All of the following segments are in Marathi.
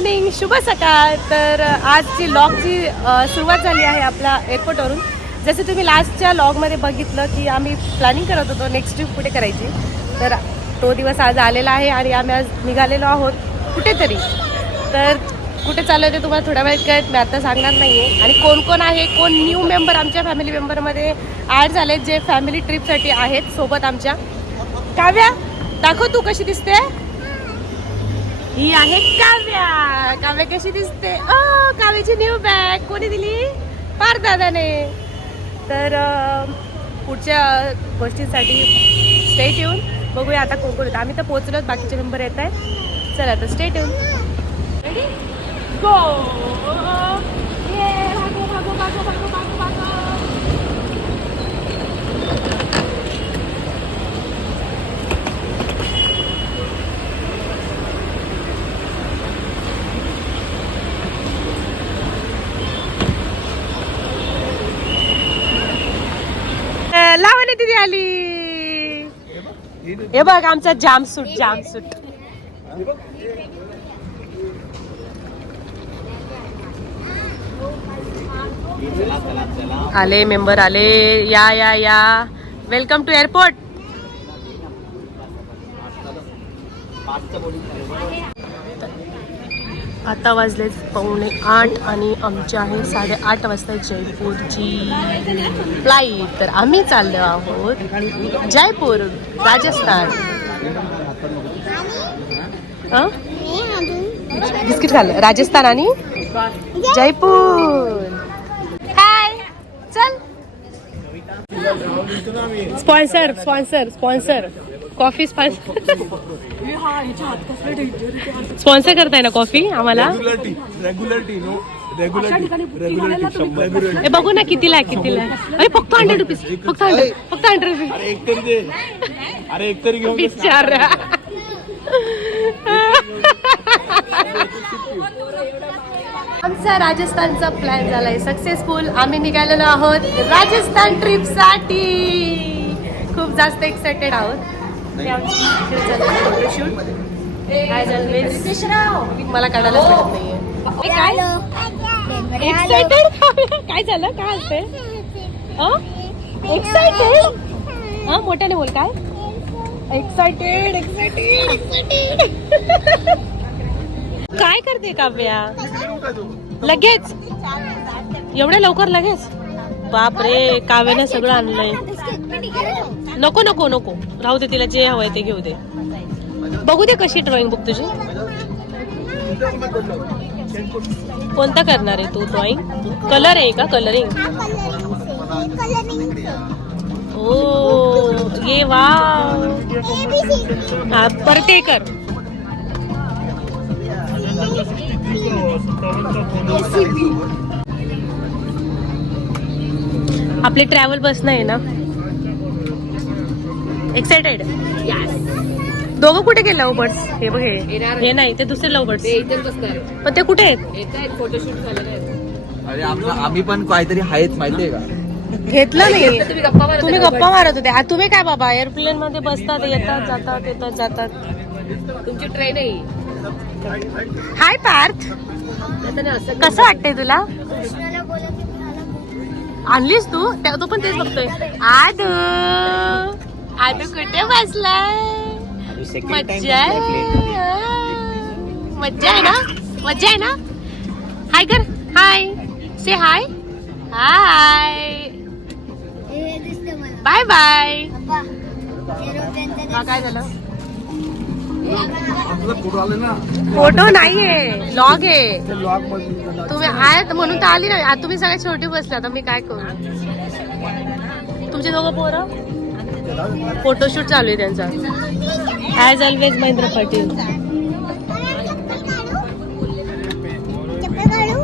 मॉर्निंग शुभ सकाळ. तर आजची लॉगची सुरुवात झाली आहे आपल्या एअरपोर्टवरून जसं तुम्ही लास्टच्या लॉगमध्ये बघितलं की आम्ही प्लॅनिंग करत होतो नेक्स्ट ट्रिप कुठे करायची. तर तो दिवस आज आलेला आहे आणि आम्ही आज निघालेलो आहोत कुठेतरी. तर कुठे चाललो ते तुम्हाला थोड्या वेळेत कळत मी आता सांगणार नाही आहे आणि कोण कोण आहे कोण न्यू मेंबर आमच्या फॅमिली मेंबरमध्ये ॲड झाले जे फॅमिली ट्रिपसाठी आहेत सोबत आमच्या. काव्या दाखव तू कशी दिसते ही आहे काव्या. काव्या कशी दिसते? ओ काव्याची न्यू बॅग कोणी दिली? पार दादाने. तर पुढच्या गोष्टींसाठी स्टेट येऊन बघूया आता कोण कोण येतं आम्ही तर पोहोचलोच बाकीचे नंबर येत आहेत. चला तर स्टेट येऊन गो भागो भागो भागो भागो. किती दिदी आली? हे बघ आमचा जाम सूट जाम सूट आले मेंबर आले. या या या. वेलकम टू एअरपोर्ट आता वाजले पावणे आठ आणि आमची आहे साडेआठ वाजता जयपूरची फ्लाईट तर आम्ही चाललो आहोत जयपूर राजस्थान. बिस्किट खाल्लं. राजस्थान आणि जयपूर. हाय चल. Sponsor sponsor sponsor coffee sponsor sponsor करताय ना कॉफी आम्हाला? हे बघू ना कितीला आहे कितीला आहे. अरे फक्त हंड्रेड रुपीज फक्त हंड्रेड फक्त हंड्रेड रुपीज अरे एक तरी दे. अरे एक तरी घेऊन बिचार. आमचा राजस्थानचा प्लॅन झालाय. सक्सेसफुल आम्ही निघालेलो आहोत राजस्थान ट्रिपसाठी. खूप जास्त एक्साइटेड आहोत. आमची फोटोशूट मला काढायलाच भेटत नाहीये. हे काय? एक्साइटेड काय झालं? काय असते एक्साइटेड हा मोठ्याने बोल काय? एक्साइटेड एक्साइटेड एक्साइटेड काय करते काव्या? लगेच? एवढ्या लवकर लगेच? बापरे काव्याने सगळं आणलंय. नको नको नको. राहू दे तिला जे हवंय ते घेऊ दे. बघू दे कशी ड्रॉइंग बुक तुझी. कोणता करणार आहे तू ड्रॉइंग कलर आहे का? कलरिंग ओ ये वा हा, परत ते कर. आपली ट्रॅव्हल बस नाही ना? एक्साइटेड दोघं कुठे गेले लवबर्ड्स हे बघ हे. हे नाही ते दुसरे लवबर्ड्स पण ते कुठे आहेत? अरे आम्ही पण काहीतरी आहेच माहितीये का? घेतलं नाही. तुम्ही गप्पा मारत होते. आ, तुम्ही काय बाबा एअरप्लेन मध्ये बसतात येतात जातात येतात जातात. तुमची ट्रेन आहे. हाय पार्थ. कसं वाटतंय तुला? आणलीस तू? त्या- तो पण तेच बघतोय. आदू. आदू कुठे बसलाय? मज्जा आहे. मज्जा आहे ना? मज्जा आहे ना? हाय कर. हाय से हाय हाय बाय बाय काय झालं? फोटो आले ना फोटो नाहीये लॉग आहे. तुम्ही आहेत म्हणून तर आली नाही. आता तुम्ही सगळे छोटे बसले आता मी काय करू? तुमचे दोघं पोरं? फोटोशूट चालू आहे त्यांचा. As always Mahendra Patil.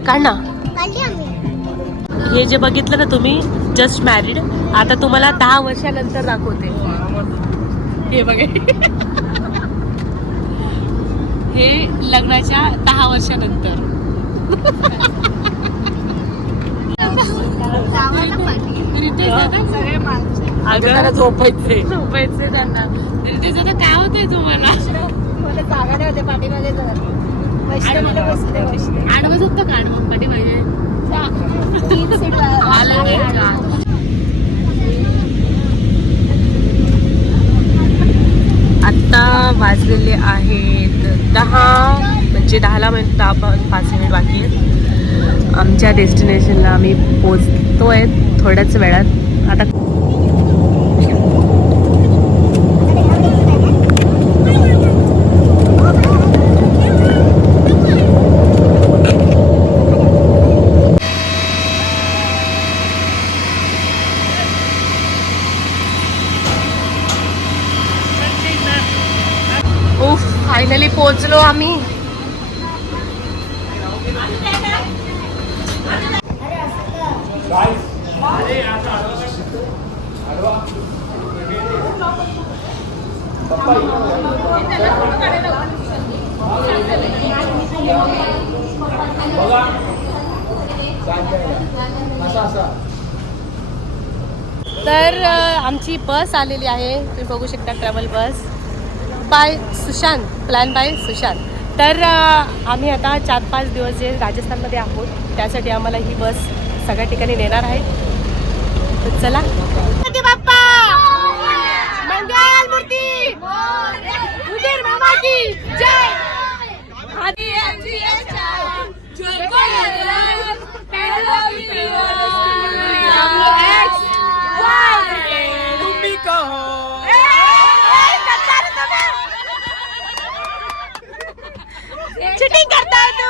काढ ना. हे जे बघितलं ना तुम्ही जस्ट मॅरिड आता तुम्हाला दहा वर्षानंतर दाखवते. हे बघा. हे लग्नाच्या दहा वर्षानंतर. रितेश दादा? अगं झोपायचे. झोपायचे त्यांना. रितेश दादा काय होतंय तुम्हाला? आडवं झोपतं का आडवं? पाठी आत्ता वाजलेले आहेत दहा म्हणजे दहाला मिनिट दहा पाच मिनिट बाकी आहेत. आमच्या डेस्टिनेशनला आम्ही पोचतो आहे थोड्याच वेळात. आता फायनली पोचलो आम्ही. तर आमची बस आलेली आहे. तुम्ही बघू शकता travel bus by Sushant plan by Sushant तर आम्ही आता चार पाच दिवस जे राजस्थानमध्ये आहोत त्यासाठी आम्हाला ही बस सगळ्या ठिकाणी नेणार आहे. तर चला. चिटिंग करता तू?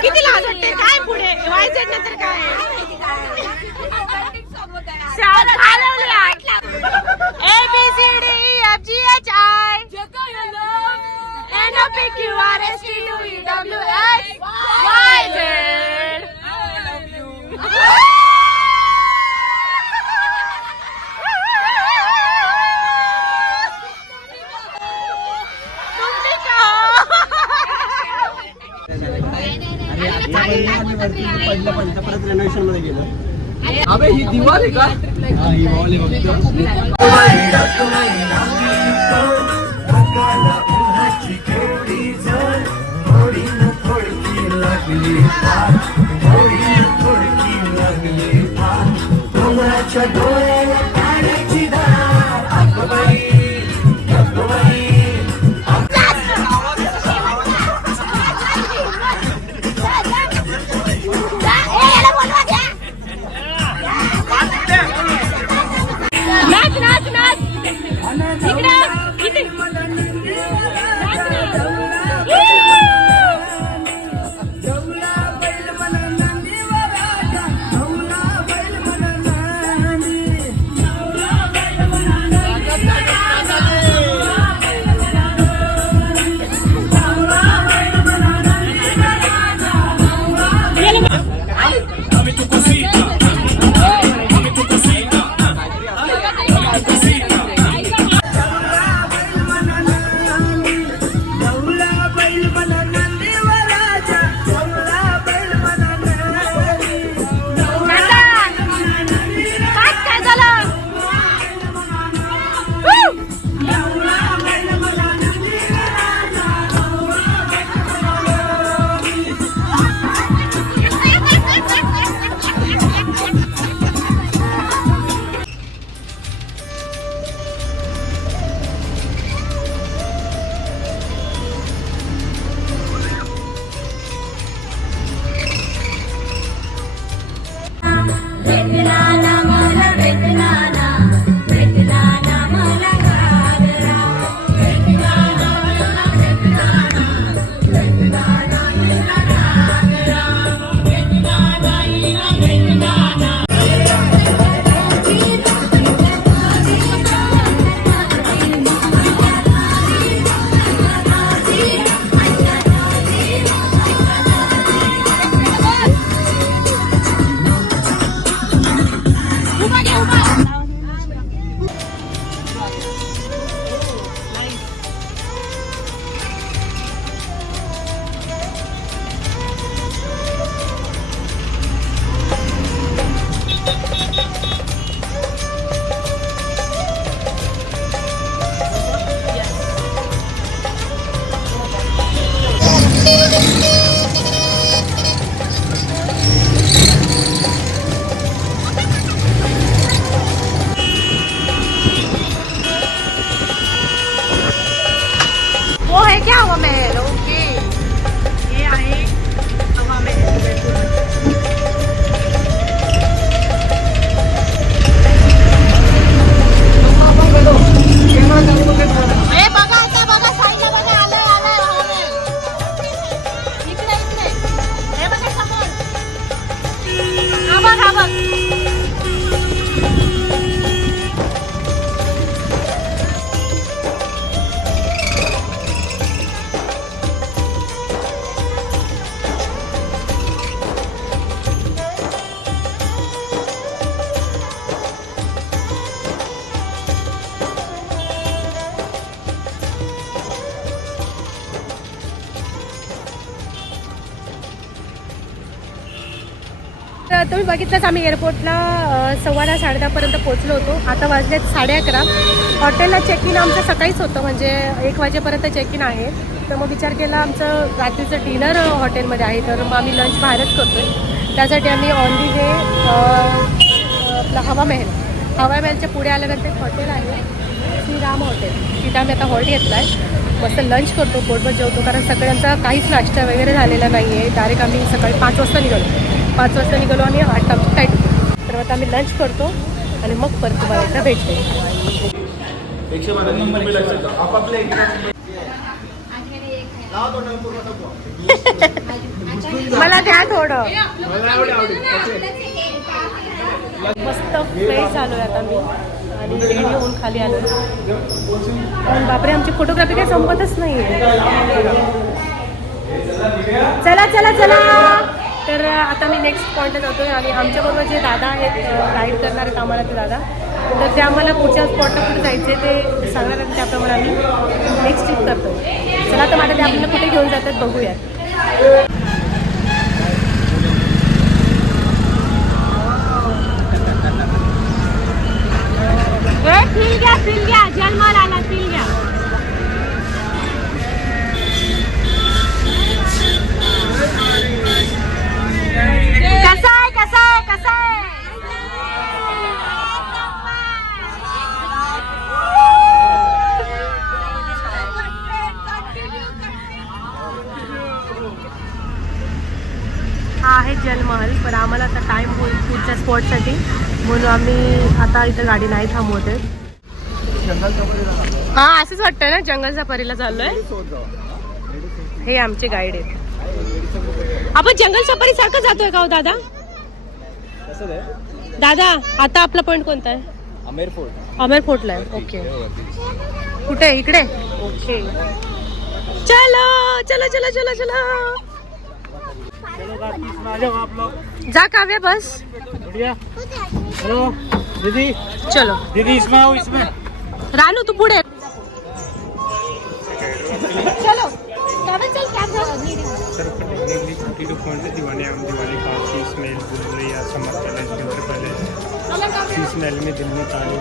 किती लाज वाटते काय पुढे? व्हायचं नंतर काय? A B C D F G H I N O P Q R S T U V W X Y Z अबे ही दिवाल आहे दिवाळी नाच बघितलंच आम्ही एअरपोर्टला अ, सव्वा साडे दहापर्यंत पोहोचलो होतो. आता वाजलेत साडे अकरा. हॉटेलला चेक इन आमचं सकाळीच होतं म्हणजे एक वाजेपर्यंत चेक इन आहे. तर मग विचार केला आमचं रात्रीचं डिनर हॉटेलमध्ये आहे. तर मग आम्ही लंच बाहेरच करतोय. त्यासाठी आम्ही ऑन दी वे आपला हवा महल. हवा महलच्या पुढे आल्यानंतर एक हॉटेल आहे श्रीराम हॉटेल तिथं आम्ही आता हॉल्ट घेतला आहे मस्त लंच करतो पोटभर जेवतो. कारण सगळ्यांचा काहीच नाश्ता वगैरे झालेला नाही आहे डायरेक्ट आम्ही सकाळी पाच वाजता निघालो. पाच वाजता निघालो आणि आठ होती तर आता आम्ही लंच करतो आणि मग परत तुम्हाला एकदा भेटते. मला द्या थोडं. मस्त फ्रेश झालो आता मी आणि रेडी होऊन खाली आलो पण बापरे आमची फोटोग्राफी काही संपतच नाही चला चला चला. तर आता मी नेक्स्ट पॉईंटला आहे आणि आमच्याबरोबर जे दादा आहेत गाईड करणार कामाला ते दादा तर ते आम्हाला पुढच्या स्पॉटला कुठे जायचे ते सांगणार आहेत त्याप्रमाणे आम्ही नेक्स्ट ट्रिप करतो चला तर माझ्या ते आपल्याला कुठे घेऊन जातात बघूयात ठीक आहे ठीक आहे जन्माला जलमहल पण आम्हाला आता टाईम होईल पुढच्या स्पॉटसाठी म्हणून आम्ही आता इथं गाडी नाही थांबवते हा असंच वाटतं ना जंगल सफारीला चाललोय. हे आमचे गाईड आहेत. आपण जंगल सफारी सारखं जातोय का हो दादा? दादा आता आपला पॉइंट कोणता आहे? अमेर फोर्ट अमेर फोर्टला आहे. ओके कुठे इकडे? ओके चलो चलो चलो चलो चलो. जा काव्य बस. हेलो दीदी। चलो. दीदी इसमें आओ इसमें। रानू तू पुढे. चलो. दिवाने हम दिवाली का Sheesh Mahal बुलबुलिया summer palace winter palace Sheesh Mahal में दिल्ली ताली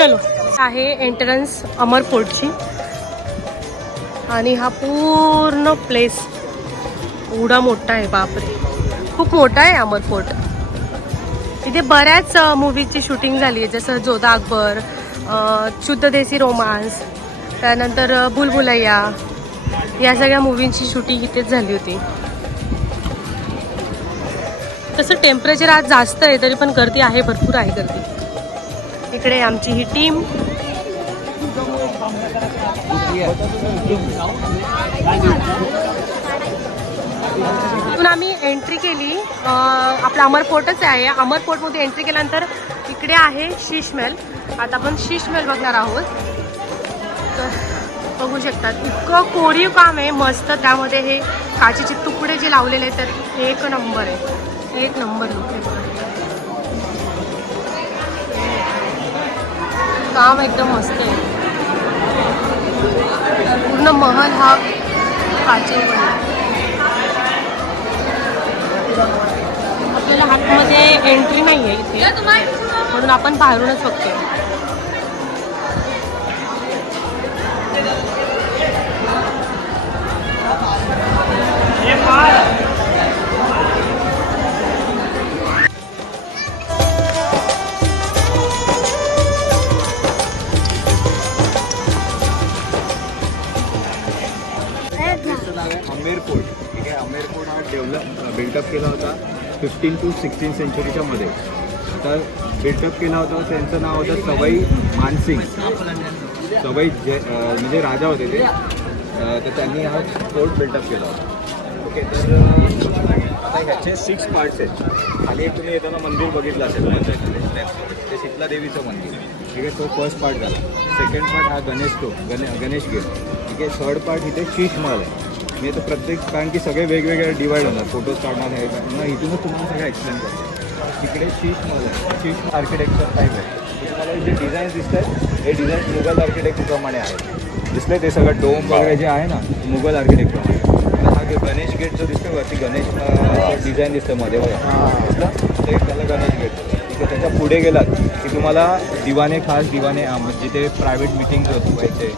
चलो. आहे एंट्रन्स अमर फोर्टची आणि हा पूर्ण प्लेस एवढा मोठा आहे बापरे. खूप मोठा आहे अमर फोर्ट इथे बऱ्याच मूवीची शूटिंग झाली आहे जसं जोधा अकबर शुद्ध देसी रोमांस त्यानंतर बुलबुलैया. या सगळ्या मूवींची शूटिंग इथेच झाली होती. तसं टेम्परेचर आज जास्त आहे तरी पण गर्दी आहे भरपूर आहे गर्दी. इकडे आमची ही टीम. तिथून आम्ही एंट्री केली. आपला अमर फोर्टच आहे. अमर एंट्री केल्यानंतर इकडे आहे शीशमेल. आता आपण शीशमेल बघणार आहोत. तर बघू शकतात. इतकं कोरीव काम आहे. मस्त त्यामध्ये हे काचेचे तुकडे जे लावलेले आहेत तर एक नंबर आहे. एक नंबर लुक काम एकदम मस्त आहे. पूर्ण महल हा काचेवर आहे. आपल्याला हातमध्ये एंट्री नाही आहे इथे. म्हणून आपण बाहेरूनच बघतोय. अमेर डेव्हलप बिल्डअप केला होता फिफ्टीन टू सिक्स्टीन सेंचुरीच्या मध्ये. बिल्डअप केला होता त्यांचं नाव होतं सवई मानसिंग. सवई जे म्हणजे राजा होते ते. तर त्यांनी हा फोर्ट बिल्डअप केला होता. ओके तर आता ह्याचे सिक्स पार्ट्स आहेत. खाली एक तुम्ही येताना मंदिर बघितलं असेल ते शीतला देवीचं मंदिर. ठीक आहे तो फर्स्ट पार्ट झाला. सेकंड पार्ट हा गणेश तो गणे गणेश गेट. ठीक आहे थर्ड पार्ट इथे शीश महल आहे. मी आता प्रत्येक कारण की सगळे वेगवेगळे डिवाईड होणार फोटोज काढणार आहे मग इथूनच तुम्हाला सगळं एक्सप्लेन करतो. तिकडे शीश महल आहे. शीश आर्किटेक्चर टाईप आहे. तर तुम्हाला जे डिझाईन दिसत आहेत हे डिझाईन मुघल आर्किटेक्टप्रमाणे आहे. दिसले ते सगळं डोम वगैरे जे आहे ना मुघल आर्किटेक्टप्रमाणे आणि हा जो गणेश गेट जो दिसतोय वरती गणेश डिझाईन दिसतं मध्ये बघा. दिसलं? तर एक त्याला गणेश गेट आहे त्याच्या पुढे गेलात की तुम्हाला दिवाने खास दिवाने म्हणजे जिथे प्रायव्हेट मिटिंग होत व्हायचे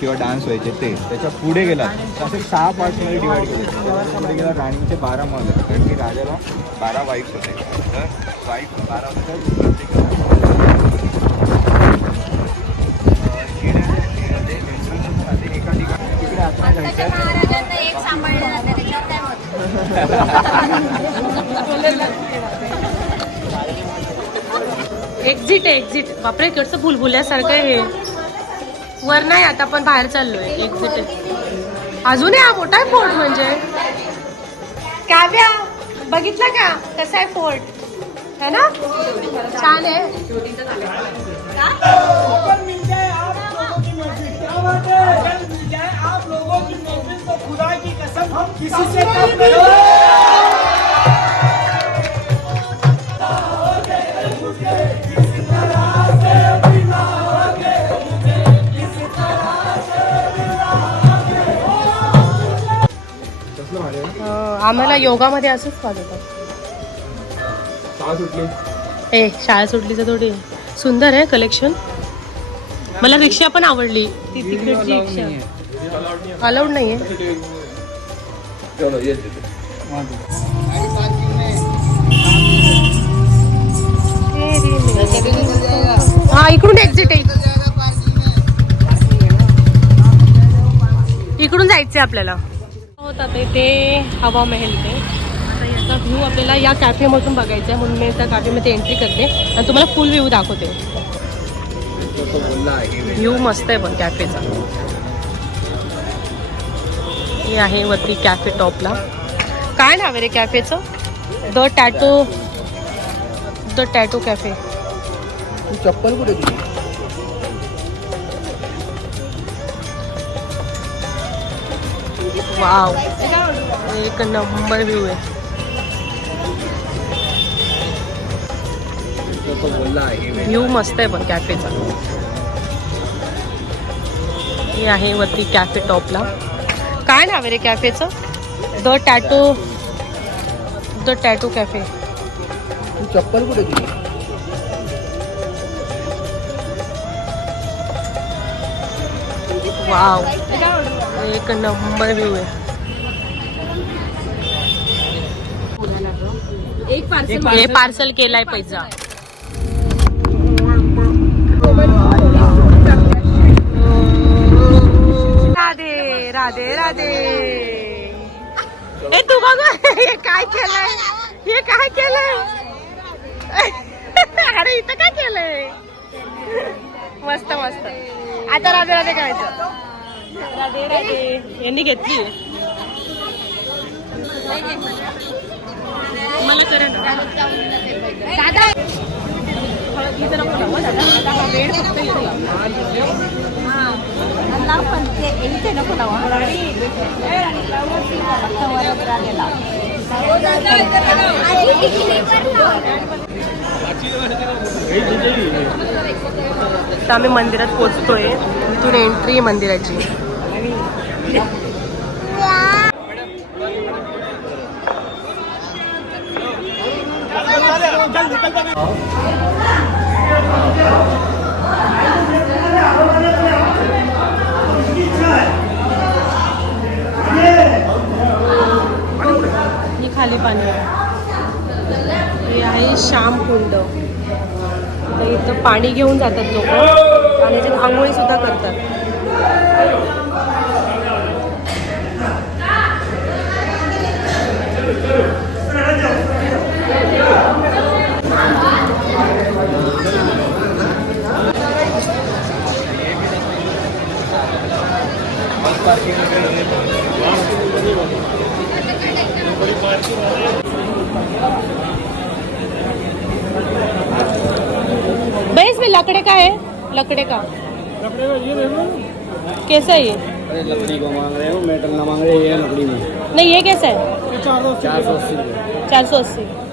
किंवा डान्स व्हायचे ते त्याच्या पुढे तर असे सहा पार्ट्समध्ये डिवाईड केले. पुढे गेला राणीचे बारा महल आहेत कारण की राजाला बारा वाईफ्स होते. तर वाईफ बारा होते तर प्रत्येक एका ठिकाणी तिकडे आतमध्ये जायचं महाराजांना एक सांभाळलं जातं त्याच्यावर काय होतं? एक्झिट आहे एक्झिट बापरे इकडचं भुलभुल्यासारखं आहे हे. वर नाही आता आपण बाहेर चाललोय. एक्झिट आहे अजून हा मोठा आहे फोर्ट म्हणजे? काव्या बघितलं का? कसा आहे फोर्ट? है ना? छान आहे. अं, आम्हाला योगामध्ये असंच सुटली? ए शाळा सुटली तर थोडी. सुंदर आहे कलेक्शन मला रिक्षा पण आवडली. ती तिकडची रिक्षा. अलाउड नाही आहे. हा इकडून एक्झिट आहे. इकडून जायचंय आपल्याला. होता ते इथे हवा महल ते. आता याचा व्ह्यू आपल्याला या कॅफेमधून बघायचा आहे म्हणून मी त्या कॅफेमध्ये एंट्री करते. आणि तुम्हाला फुल व्ह्यू दाखवते. व्ह्यू मस्त आहे पण कॅफेचा हे आहे वरती कॅफे टॉपला काय नाव आहे रे कॅफेचं the tattoo the tattoo cafe चप्पल कुठे वाव. एक नंबर व्ह्यू आहे. व्ह्यू मस्त आहे पण कॅफेचा हे आहे वरती कॅफे टॉपला काय नाव आहे रे कॅफेचं the tattoo the tattoo cafe तू चप्पल कुठे वाव. एक नंबर व्ह्यू आहे. एक पार्सल हे पार्सल केलाय पिझ्झा राधे राधे राधे. ए तू बघ हे काय केलंय? हे काय केलंय? अरे इथं काय केलंय? मस्त मस्त. आता राधे राधे करायचं. राधे राधे. यांनी घेतली मला करंट दादा. लाव पण. ते इथे नको लावा फक्त वरच राहिलेला. तर आम्ही मंदिरात पोहोचतोय इथून एंट्री आहे मंदिराची. ही खाली पाणी. हे आहे श्याम कुंड. तर इथं पाणी घेऊन जातात लोक. आणि ते आंघोळी सुद्धा करतात. भाई इसमें लकड़े का है? लकड़े का। कैसा ये? अरे लकड़ी को मांग रहे हो मेटल ना मांग रहे ये लकड़ी में नहीं ये कैसा है? चार सौ अस्सी। चार सौ अस्सी।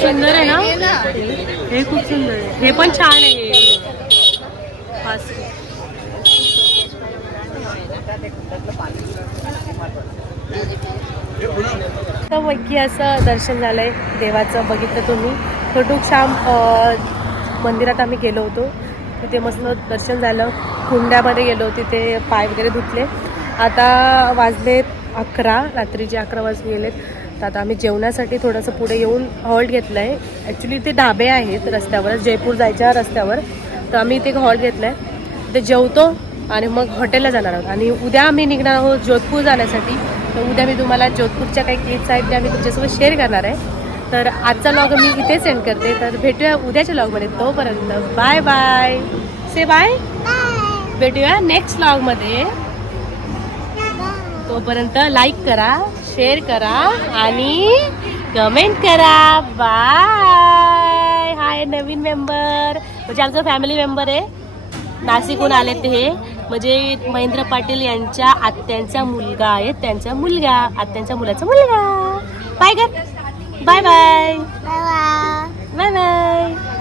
सुंदर आहे ना? हे खूप सुंदर आहे. हे पण छान आहे. पैकी असं दर्शन झालंय देवाचं बघितलं तुम्ही. खडूकश्याम अं, मंदिरात आम्ही गेलो होतो. तिथे मस्त दर्शन झालं. कुंड्यामध्ये गेलो तिथे पाय वगैरे धुतले. आता वाजलेत अकरा रात्रीचे अकरा वाजले गेलेत. तर आता आम्ही जेवणासाठी थोडंसं पुढे येऊन हॉल्ट घेतलं आहे ॲक्च्युली ते ढाबे आहेत रस्त्यावर जयपूर जायच्या रस्त्यावर. तर आम्ही इथे हॉल्ट घेतलं आहे ते जेवतो आणि मग हॉटेलला जाणार आहोत. आणि उद्या आम्ही निघणार आहोत जोधपूर जाण्यासाठी. तर उद्या मी तुम्हाला जोधपूरच्या काही क्लिप्स आहेत त्या मी तुमच्यासोबत शेअर करणार आहे. तर आजचा लॉग मी इथे सेंड करते. तर भेटूया उद्याच्या लॉगमध्ये तोपर्यंत बाय बाय से बाय भेटूया नेक्स्ट लॉगमध्ये तोपर्यंत लाईक करा. शेअर करा आणि कमेंट करा. बाय हाय नवीन मेंबर म्हणजे आमचा फॅमिली मेंबर आहे. नाशिकहून आले ते. हे म्हणजे महेंद्र पाटील यांच्या आत्यांचा मुलगा आहे. त्यांचा मुलगा. आत्यांच्या मुलाचा मुलगा. बाय कर बाय बाय बाय बाय